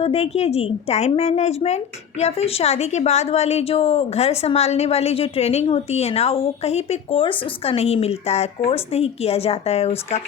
तो देखिए जी, time management या फिर शादी के बाद वाली जो घर संभालने वाली जो ट्रेनिंग होती है ना, वो कहीं पे कोर्स उसका नहीं मिलता है, कोर्स नहीं किया जाता है उसका।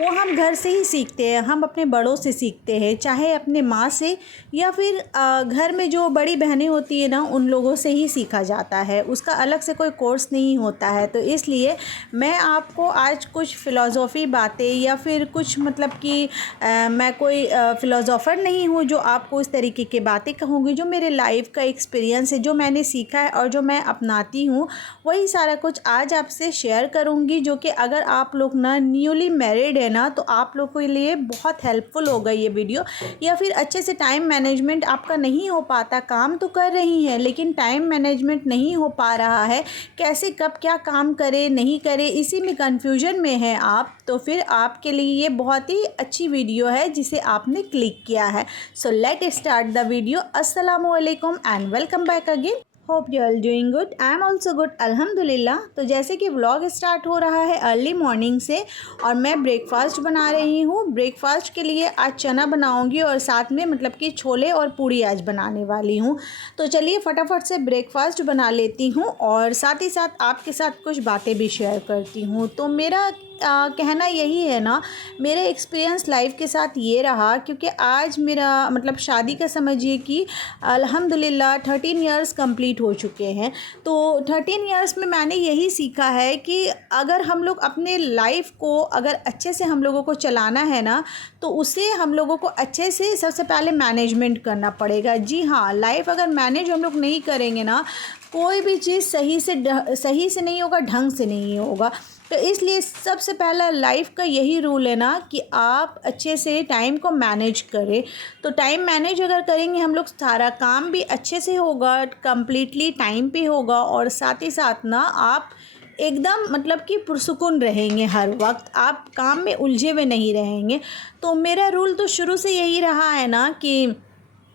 वो हम घर से ही सीखते हैं, हम अपने बड़ों से सीखते हैं, चाहे अपने माँ से या फिर घर में जो बड़ी बहनें होती है ना, उन लोगों से ही सीखा जाता है। उसका अलग से कोई कोर्स नहीं होता है। तो इसलिए मैं आपको आज कुछ फ़िलॉज़ॉफ़ी बातें या फिर कुछ मतलब कि मैं कोई फ़िलोज़ोफ़र नहीं हूँ जो आपको इस तरीके की बातें कहूँगी, जो मेरे लाइफ का एक्सपीरियंस है, जो मैंने सीखा है और जो मैं अपनाती हूँ, वही सारा कुछ आज आपसे शेयर करूँगी। जो कि अगर आप लोग ना न्यूली मैरिड है ना, तो आप लोग के लिए बहुत हेल्पफुल होगा ये वीडियो। या फिर अच्छे से टाइम मैनेजमेंट आपका नहीं हो पाता, काम तो कर रही हैं लेकिन टाइम मैनेजमेंट नहीं हो पा रहा है, कैसे कब क्या काम करें नहीं करें इसी में कन्फ्यूजन में है आप, तो फिर आपके लिए ये बहुत ही अच्छी वीडियो है जिसे आपने क्लिक किया है। So let start the video. अस्सलामु अलैकुम and welcome back again. Hope you are doing good, I am also good अल्हम्दुलिल्लाह। तो जैसे कि व्लॉग स्टार्ट हो रहा है अर्ली मॉर्निंग से और मैं ब्रेकफास्ट बना रही हूँ। ब्रेकफास्ट के लिए आज चना बनाऊँगी और साथ में मतलब कि छोले और पूड़ी आज बनाने वाली हूँ। तो चलिए फटाफट से ब्रेकफास्ट बना लेती हूँ और साथ ही साथ आपके साथ कुछ बातें भी शेयर करती हूँ। तो मेरा कहना यही है ना, मेरा एक्सपीरियंस लाइफ के साथ ये रहा, क्योंकि आज मेरा मतलब शादी का समझिए कि अल्हम्दुलिल्लाह 13 इयर्स कंप्लीट हो चुके हैं। तो 13 इयर्स में मैंने यही सीखा है कि अगर हम लोग अपने लाइफ को अगर अच्छे से हम लोगों को चलाना है ना, तो उसे हम लोगों को अच्छे से सबसे पहले मैनेजमेंट करना पड़ेगा। जी हाँ, लाइफ अगर मैनेज हम लोग नहीं करेंगे ना, कोई भी चीज़ सही से नहीं होगा, ढंग से नहीं होगा। तो इसलिए सबसे पहला लाइफ का यही रूल है ना कि आप अच्छे से टाइम को मैनेज करें। तो टाइम मैनेज अगर करेंगे हम लोग, सारा काम भी अच्छे से होगा, कंप्लीटली टाइम पे होगा और साथ ही साथ ना आप एकदम मतलब कि पुरसुकून रहेंगे, हर वक्त आप काम में उलझे हुए नहीं रहेंगे। तो मेरा रूल तो शुरू से यही रहा है ना कि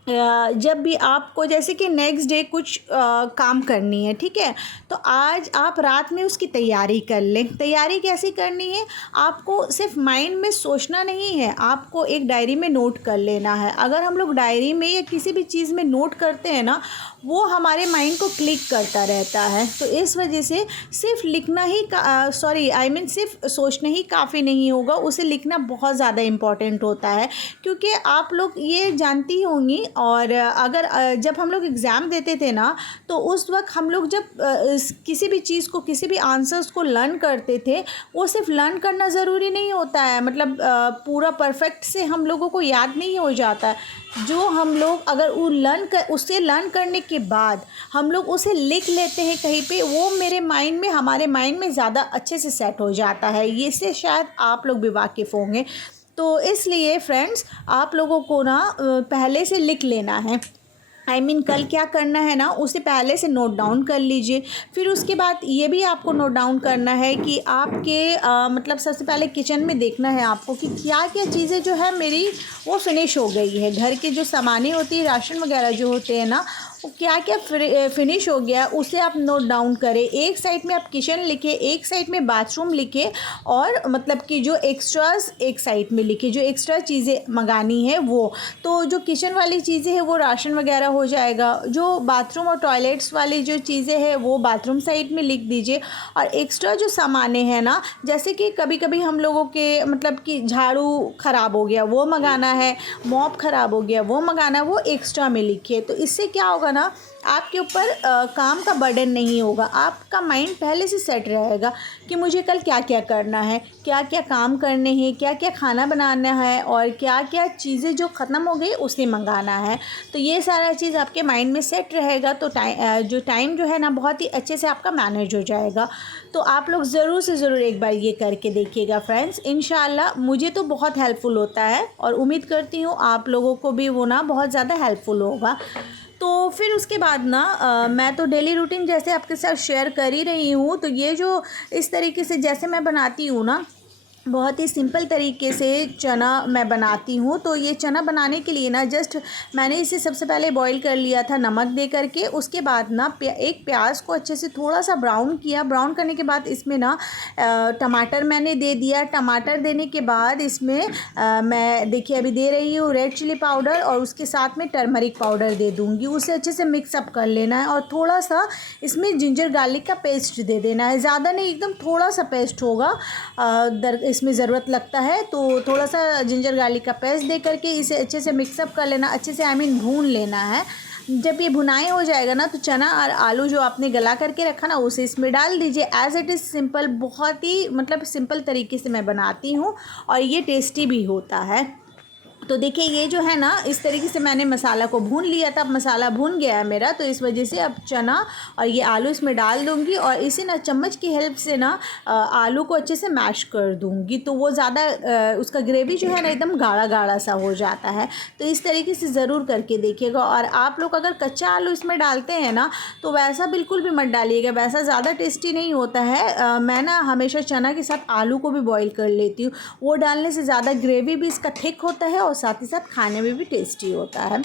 जब भी आपको जैसे कि नेक्स्ट डे कुछ काम करनी है, ठीक है, तो आज आप रात में उसकी तैयारी कर लें। तैयारी कैसी करनी है, आपको सिर्फ माइंड में सोचना नहीं है, आपको एक डायरी में नोट कर लेना है। अगर हम लोग डायरी में या किसी भी चीज़ में नोट करते हैं ना, वो हमारे माइंड को क्लिक करता रहता है। तो इस वजह से सिर्फ लिखना ही सिर्फ सोचना ही काफ़ी नहीं होगा, उसे लिखना बहुत ज़्यादा इम्पॉर्टेंट होता है। क्योंकि आप लोग ये जानती होंगी, और अगर जब हम लोग एग्ज़ाम देते थे ना, तो उस वक्त हम लोग जब किसी भी चीज़ को, किसी भी आंसर्स को लर्न करते थे, वो सिर्फ लर्न करना ज़रूरी नहीं होता है, मतलब पूरा परफेक्ट से हम लोगों को याद नहीं हो जाता है। जो हम लोग अगर वो उससे लर्न करने के बाद हम लोग उसे लिख लेते हैं कहीं पे, वो हमारे माइंड में ज़्यादा अच्छे से सेट हो जाता है। ये से शायद आप लोग भी वाकिफ़ होंगे। तो इसलिए फ्रेंड्स, आप लोगों को ना पहले से लिख लेना है। कल क्या करना है ना, उसे पहले से नोट डाउन कर लीजिए। फिर उसके बाद ये भी आपको नोट डाउन करना है कि आपके मतलब सबसे पहले किचन में देखना है आपको कि क्या क्या चीज़ें जो है मेरी वो फिनिश हो गई है। घर के जो सामानें होती है, राशन वगैरह जो होते हैं ना, वो क्या क्या फिनिश हो गया, उसे आप नोट डाउन करें। एक साइड में आप किचन लिखे, एक साइड में बाथरूम लिखे, और मतलब कि जो एक्स्ट्रास एक साइड में लिखे, जो एक्स्ट्रा चीज़ें मंगानी है वो। तो जो किचन वाली चीज़ें हैं वो राशन वगैरह हो जाएगा, जो बाथरूम और टॉयलेट्स वाली जो चीज़ें हैं वो बाथरूम साइड में लिख दीजिए। और एक्स्ट्रा जो सामानें हैं ना, जैसे कि कभी कभी हम लोगों के मतलब कि झाड़ू ख़राब हो गया वो मंगाना है, मॉप ख़राब हो गया वो मंगाना है, वो एक्स्ट्रा में लिखिए। तो इससे क्या होगा ना, आपके ऊपर काम का बर्डन नहीं होगा, आपका माइंड पहले से सेट रहेगा कि मुझे कल क्या क्या करना है, क्या क्या काम करने हैं, क्या क्या खाना बनाना है, और क्या क्या चीज़ें जो ख़त्म हो गई उसे मंगाना है। तो ये सारा चीज़ आपके माइंड में सेट रहेगा, तो टाइम जो है ना बहुत ही अच्छे से आपका मैनेज हो जाएगा। तो आप लोग ज़रूर से ज़रूर एक बार ये करके देखिएगा फ्रेंड्स। इंशाल्लाह मुझे तो बहुत हेल्पफुल होता है और उम्मीद करती हूँ आप लोगों को भी वो ना बहुत ज़्यादा हेल्पफुल होगा। तो फिर उसके बाद ना मैं तो डेली रूटीन जैसे आपके साथ शेयर कर ही रही हूँ। तो ये जो इस तरीके से जैसे मैं बनाती हूँ ना, बहुत ही सिंपल तरीके से चना मैं बनाती हूँ। तो ये चना बनाने के लिए ना जस्ट मैंने इसे सबसे पहले बॉईल कर लिया था नमक दे करके। उसके बाद ना एक प्याज को अच्छे से थोड़ा सा ब्राउन किया। ब्राउन करने के बाद इसमें ना टमाटर मैंने दे दिया। टमाटर देने के बाद इसमें मैं देखिए अभी दे रही हूँ रेड चिली पाउडर, और उसके साथ में टर्मरिक पाउडर दे दूँगी। उसे अच्छे से मिक्सअप कर लेना है, और थोड़ा सा इसमें जिंजर गार्लिक का पेस्ट दे देना है। ज़्यादा नहीं, एकदम थोड़ा सा पेस्ट होगा इसमें ज़रूरत लगता है। तो थोड़ा सा जिंजर गार्लिक का पेस्ट दे करके इसे अच्छे से मिक्सअप कर लेना, अच्छे से भून लेना है। जब ये भुनाई हो जाएगा ना, तो चना और आलू जो आपने गला करके रखा ना उसे इसमें डाल दीजिए। एज़ इट इज़ सिंपल, बहुत ही मतलब सिंपल तरीके से मैं बनाती हूँ, और ये टेस्टी भी होता है। तो देखिए ये जो है ना, इस तरीके से मैंने मसाला को भून लिया था। अब मसाला भून गया है मेरा, तो इस वजह से अब चना और ये आलू इसमें डाल दूँगी, और इसे ना चम्मच की हेल्प से ना आलू को अच्छे से मैश कर दूँगी। तो वो ज़्यादा उसका ग्रेवी जो है ना एकदम गाढ़ा गाढ़ा सा हो जाता है। तो इस तरीके से ज़रूर करके देखिएगा। और आप लोग अगर कच्चा आलू इसमें डालते हैं ना, तो वैसा बिल्कुल भी मत डालिएगा, वैसा ज़्यादा टेस्टी नहीं होता है। मैं ना हमेशा चना के साथ आलू को भी बॉईल कर लेती हूँ। वो डालने से ज़्यादा ग्रेवी भी इसका थिक होता है, और साथ ही साथ खाने में भी टेस्टी होता है।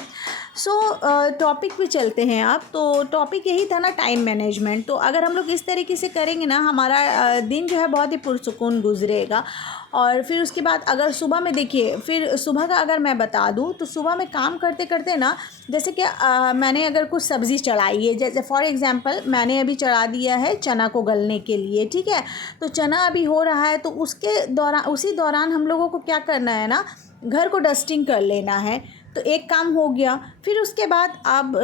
सो टॉपिक पे चलते हैं आप। तो टॉपिक यही था ना, टाइम मैनेजमेंट। तो अगर हम लोग इस तरीके से करेंगे ना, हमारा दिन जो है बहुत ही पुरसुकून गुजरेगा। और फिर उसके बाद अगर सुबह में देखिए, फिर सुबह का अगर मैं बता दूं, तो सुबह में काम करते करते ना, जैसे कि मैंने अगर कुछ सब्ज़ी चढ़ाई है, जैसे फॉर एग्जांपल मैंने अभी चढ़ा दिया है चना को गलने के लिए, ठीक है। तो चना अभी हो रहा है, तो उसी दौरान हम लोगों को क्या करना है ना, घर को डस्टिंग कर लेना है। तो एक काम हो गया। फिर उसके बाद आप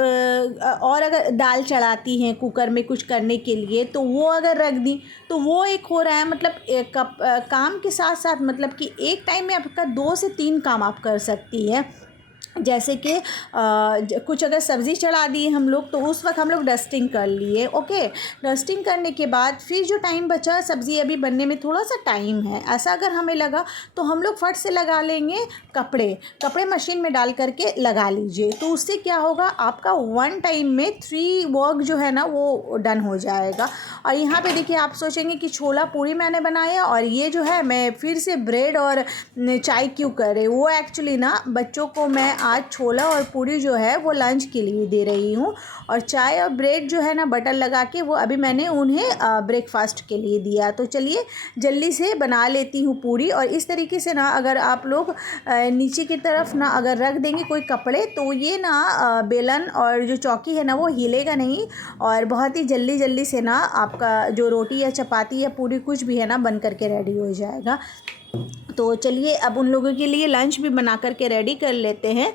और अगर दाल चढ़ाती हैं कुकर में कुछ करने के लिए, तो वो अगर रख दी, तो वो एक हो रहा है। मतलब एक काम के साथ साथ, मतलब कि एक टाइम में आपका 2 से 3 काम आप कर सकती हैं। जैसे कि कुछ अगर सब्ज़ी चढ़ा दी हम लोग, तो उस वक्त हम लोग डस्टिंग कर लिए। ओके, डस्टिंग करने के बाद फिर जो टाइम बचा, सब्ज़ी अभी बनने में थोड़ा सा टाइम है, ऐसा अगर हमें लगा, तो हम लोग फट से लगा लेंगे कपड़े मशीन में डाल करके लगा लीजिए। तो उससे क्या होगा, आपका 1 टाइम में 3 वर्क जो है ना वो डन हो जाएगा। और यहाँ पे देखिए, आप सोचेंगे कि छोला पूरी मैंने बनाया, और ये जो है मैं फिर से ब्रेड और चाय क्यों कर रही हूँ। वो एक्चुअली ना बच्चों को मैं आज छोला और पूरी जो है वो लंच के लिए दे रही हूँ, और चाय और ब्रेड जो है ना बटर लगा के वो अभी मैंने उन्हें ब्रेकफास्ट के लिए दिया। तो चलिए जल्दी से बना लेती हूँ पूरी। और इस तरीके से ना, अगर आप लोग नीचे की तरफ ना अगर रख देंगे कोई कपड़े, तो ये ना बेलन और जो चौकी है ना वो हिलेगा नहीं, और बहुत ही जल्दी जल्दी से ना आपका जो रोटी या चपाती या पूरी कुछ भी है ना बन करके रेडी हो जाएगा। तो चलिए अब उन लोगों के लिए लंच भी बना करके रेडी कर लेते हैं।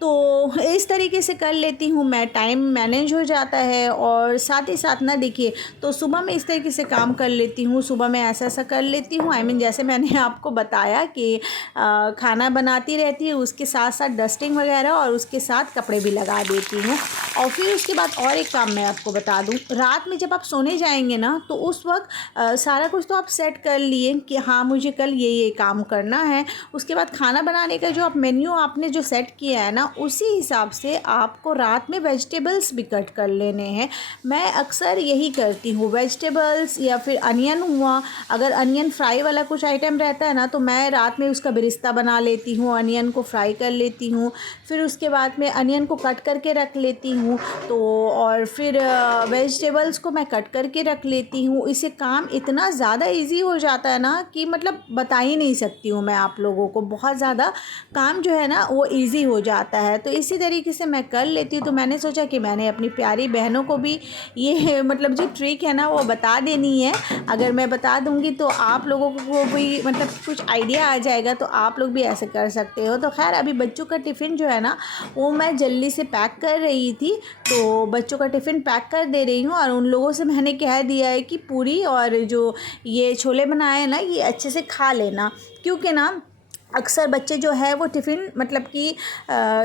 तो इस तरीके से कर लेती हूँ मैं, टाइम मैनेज हो जाता है। और साथ ही साथ ना देखिए, तो सुबह में इस तरीके से काम कर लेती हूँ, सुबह में ऐसा कर लेती हूँ। जैसे मैंने आपको बताया कि खाना बनाती रहती है, उसके साथ साथ डस्टिंग वगैरह, और उसके साथ कपड़े भी लगा देती हूँ। और फिर उसके बाद और एक काम मैं आपको बता दूँ, रात में जब आप सोने जाएंगे ना, तो उस वक्त सारा कुछ तो आप सेट कर लिए कि हाँ मुझे कल ये काम करना है। उसके बाद खाना बनाने का जो आप मेन्यू आपने जो सेट किया है ना, उसी हिसाब से आपको रात में वेजिटेबल्स भी कट कर लेने हैं। मैं अक्सर यही करती हूँ, वेजिटेबल्स या फिर अनियन हुआ, अगर अनियन फ्राई वाला कुछ आइटम रहता है ना, तो मैं रात में उसका बिरिस्ता बना लेती हूँ, अनियन को फ्राई कर लेती हूँ। फिर उसके बाद में अनियन को कट करके रख लेती हूँ। तो और फिर वेजिटेबल्स को मैं कट करके रख लेती हूँ। इससे काम इतना ज़्यादा इजी हो जाता है ना, कि मतलब बता ही नहीं सकती हूँ मैं आप लोगों को। बहुत ज़्यादा काम जो है ना वो इजी हो जाता है। तो इसी तरीके से मैं कर लेती हूँ। तो मैंने सोचा कि मैंने अपनी प्यारी बहनों को भी ये मतलब जो ट्रिक है ना वो बता देनी है। अगर मैं बता दूँगी तो आप लोगों को भी मतलब कुछ आइडिया आ जाएगा, तो आप लोग भी ऐसे कर सकते हो। तो खैर अभी बच्चों का टिफ़िन जो है ना वो मैं जल्दी से पैक कर रही थी। तो बच्चों का टिफ़िन पैक कर दे रही हूँ, और उन लोगों से मैंने कह दिया है कि पूरी और जो ये छोले बनाए हैं ना ये अच्छे से खा लेना, क्योंकि ना अक्सर बच्चे जो है वो टिफ़िन मतलब कि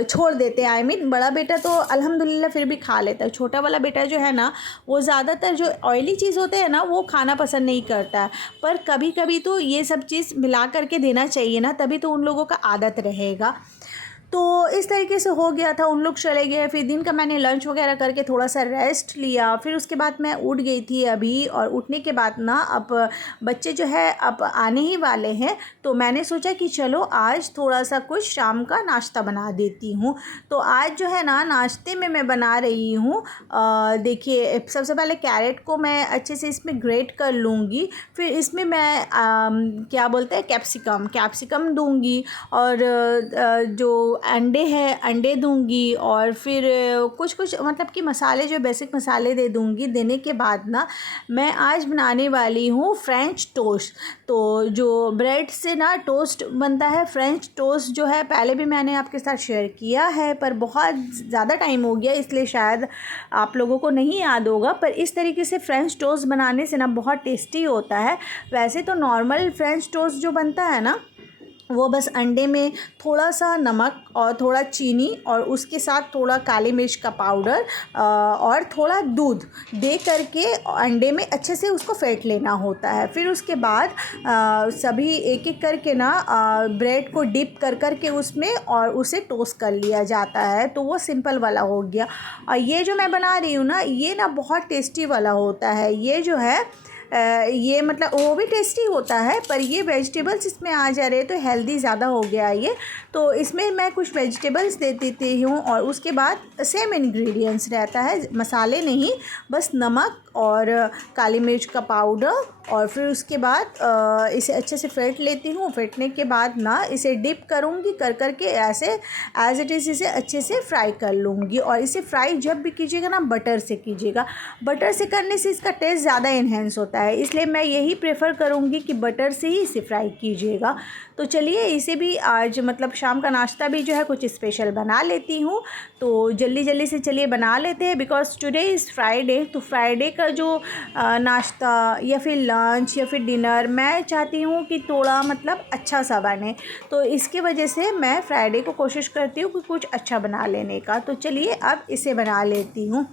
छोड़ देते हैं। बड़ा बेटा तो अल्हम्दुलिल्लाह फिर भी खा लेता है, छोटा वाला बेटा जो है ना वो ज़्यादातर जो ऑयली चीज़ होते हैं ना वो खाना पसंद नहीं करता है। पर कभी कभी तो ये सब चीज़ मिला करके देना चाहिए ना, तभी तो उन लोगों का आदत रहेगा। तो इस तरीके से हो गया था, उन लोग चले गए। फिर दिन का मैंने लंच वगैरह करके थोड़ा सा रेस्ट लिया। फिर उसके बाद मैं उठ गई थी अभी, और उठने के बाद ना अब बच्चे जो है अब आने ही वाले हैं, तो मैंने सोचा कि चलो आज थोड़ा सा कुछ शाम का नाश्ता बना देती हूँ। तो आज जो है ना नाश्ते में मैं बना रही हूँ, देखिए सबसे पहले कैरेट को मैं अच्छे से इसमें ग्रेट कर लूँगी। फिर इसमें मैं क्या बोलते हैं कैप्सिकम दूँगी, और जो अंडे हैं अंडे दूंगी, और फिर कुछ कुछ मतलब कि मसाले जो बेसिक मसाले दे दूंगी। देने के बाद ना मैं आज बनाने वाली हूँ फ्रेंच टोस्ट। तो जो ब्रेड से ना टोस्ट बनता है, फ्रेंच टोस्ट जो है पहले भी मैंने आपके साथ शेयर किया है, पर बहुत ज़्यादा टाइम हो गया इसलिए शायद आप लोगों को नहीं याद होगा। पर इस तरीके से फ्रेंच टोस्ट बनाने से ना बहुत टेस्टी होता है। वैसे तो नॉर्मल फ्रेंच टोस्ट जो बनता है ना, वो बस अंडे में थोड़ा सा नमक और थोड़ा चीनी, और उसके साथ थोड़ा काली मिर्च का पाउडर और थोड़ा दूध दे करके अंडे में अच्छे से उसको फेंट लेना होता है। फिर उसके बाद सभी एक एक करके ना ब्रेड को डिप कर करके उसमें, और उसे टोस्ट कर लिया जाता है। तो वो सिंपल वाला हो गया। और ये जो मैं बना रही हूँ ना, ये ना बहुत टेस्टी वाला होता है। ये जो है ये मतलब वो भी टेस्टी होता है, पर ये वेजिटेबल्स इसमें आ जा रहे हैं तो हेल्दी ज़्यादा हो गया ये। तो इसमें मैं कुछ वेजिटेबल्स दे देती हूँ, और उसके बाद सेम इंग्रेडिएंट्स रहता है, मसाले नहीं, बस नमक और काली मिर्च का पाउडर। और फिर उसके बाद इसे अच्छे से फेंट लेती हूँ। फेंटने के बाद ना इसे डिप करूँगी कर करके, ऐसे एज इट इज़ इसे अच्छे से फ्राई कर लूँगी। और इसे फ्राई जब भी कीजिएगा ना बटर से कीजिएगा, बटर से करने से इसका टेस्ट ज़्यादा इन्हेंस होता है, इसलिए मैं यही प्रेफर करूँगी कि बटर से ही इसे फ्राई कीजिएगा। तो चलिए इसे भी आज मतलब शाम का नाश्ता भी जो है कुछ स्पेशल बना लेती हूँ। तो जल्दी जल्दी से चलिए बना लेते हैं, बिकॉज़ टुडे इज़ फ्राइडे। तो फ्राइडे का जो नाश्ता या फिर लंच या फिर डिनर मैं चाहती हूँ कि थोड़ा मतलब अच्छा सा बने। तो इसके वजह से मैं फ्राइडे को कोशिश करती हूँ कि कुछ अच्छा बना लेने का। तो चलिए अब इसे बना लेती हूँ।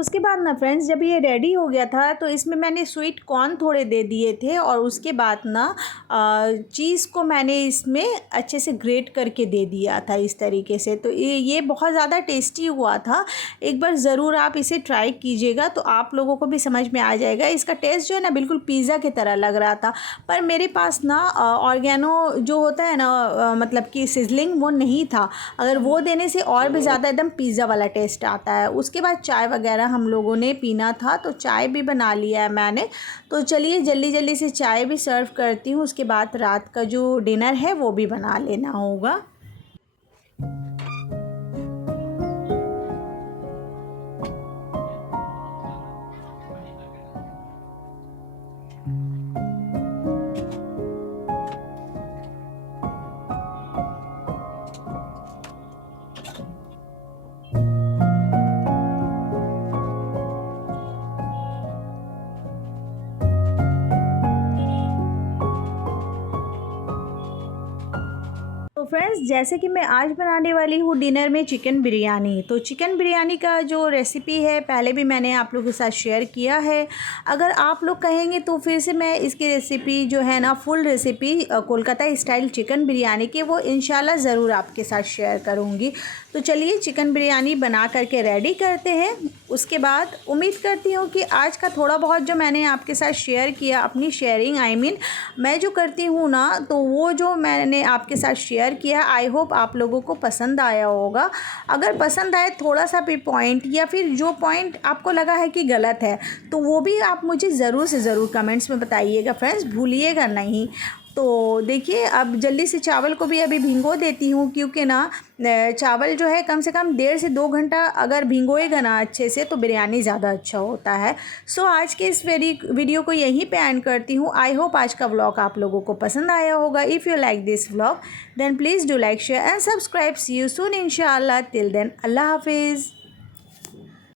उसके बाद ना फ्रेंड्स जब ये रेडी हो गया था, तो इसमें मैंने स्वीट कॉर्न थोड़े दे दिए थे, और उसके बाद ना चीज़ को मैंने इसमें अच्छे से ग्रेट करके दे दिया था इस तरीके से। तो ये बहुत ज़्यादा टेस्टी हुआ था। एक बार ज़रूर आप इसे ट्राई कीजिएगा, तो आप लोगों को भी समझ में आ जाएगा। इसका टेस्ट जो है ना बिल्कुल पिज़्ज़ा की तरह लग रहा था, पर मेरे पास ना ऑर्गेनो जो होता है ना मतलब कि सिजलिंग, वो नहीं था। अगर वो देने से और भी ज़्यादा एकदम पिज़्ज़ा वाला टेस्ट आता है। उसके बाद चाय वगैरह हम लोगों ने पीना था, तो चाय भी बना लिया है मैंने। तो चलिए जल्दी जल्दी से चाय भी सर्व करती हूँ, उसके बाद रात का जो डिनर है वो भी बना लेना होगा। तो फ्रेंड्स जैसे कि मैं आज बनाने वाली हूँ डिनर में चिकन बिरयानी। तो चिकन बिरयानी का जो रेसिपी है पहले भी मैंने आप लोगों के साथ शेयर किया है। अगर आप लोग कहेंगे तो फिर से मैं इसकी रेसिपी जो है ना full recipe Kolkata style chicken biryani की वो इंशाल्लाह ज़रूर आपके साथ शेयर करूँगी। तो चलिए चिकन बिरयानी बना करके रेडी करते हैं। उसके बाद उम्मीद करती हूँ कि आज का थोड़ा बहुत जो मैंने आपके साथ शेयर किया, अपनी शेयरिंग मैं जो करती हूँ ना, तो वो जो मैंने आपके साथ शेयर किया, आई होप आप लोगों को पसंद आया होगा। अगर पसंद आए थोड़ा सा भी पॉइंट, या फिर जो पॉइंट आपको लगा है कि गलत है, तो वो भी आप मुझे ज़रूर से ज़रूर कमेंट्स में बताइएगा फ्रेंड्स, भूलिएगा नहीं। तो देखिए अब जल्दी से चावल को भी अभी भिगो देती हूँ, क्योंकि ना चावल जो है कम से कम 1.5 से 2 घंटा अगर भिगोएगा ना अच्छे से तो बिरयानी ज़्यादा अच्छा होता है। सो आज के इस वीडियो को यहीं पे एंड करती हूँ। आई होप आज का व्लॉग आप लोगों को पसंद आया होगा। If you like this vlog then please do like share and subscribe. See you soon इंशाल्लाह। टिल देन अल्लाह हाफिज़।